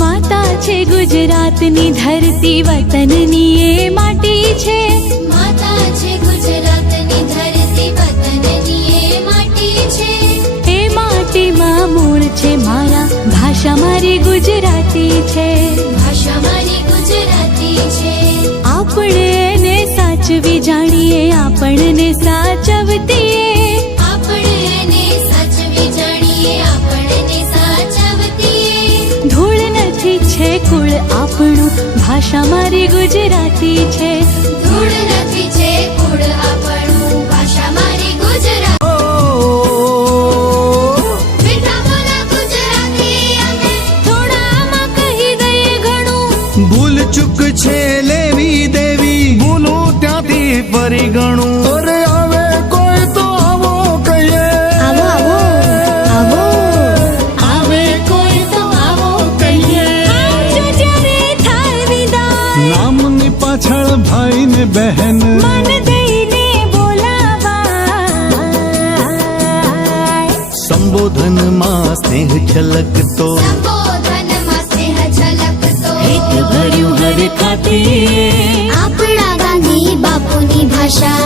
માતા છે ગુજરાતની ધરતી, વતનની એ માટી છે. માતા છે ગુજરાતની ધરતી, વતનની એ માટી છે. એ માટીમાં મૂળ છે મારા, ભાષા મારી ગુજરાતી છે. ભાષા મારી ગુજરાતી છે. આપણે એને સાચવી જાણીએ, આપણને સાચવતીએ. આપણે એને સાચવી જાણીએ, આપણને સાચવતીએ. ધૂળ નથી છે કુળ આપણું, ભાષા મારી ગુજરાતી છે. ધૂળ નથી છે કુળ આપણું, ભાષા મારી ગુજરાતી. મીઠા બોલા ગુજરાતી અમે, થોડામાં કહી દઈએ ઘણું. ભૂલ ચૂક છે લેવી દેવી, ભૂલું ત્યાંથી ફરી ગણું. અરે આવે કોઈ તો આવો કહીએ, આવો આવો આવો, આવે કોઈ તો આવો કહીએ. આવજો જ્યારે થાય વિદાય, નામની પાછળ ભાઈ ને બહેન, મન દઈને બોલાવાય. સંબોધનમાં સ્નેહ છલકતો, સંબોધનમાં સ્નેહ ઝલકતો. હિત ભર્યું હર ખાતે, આપણા ગાંધી બાપુની ભાષા.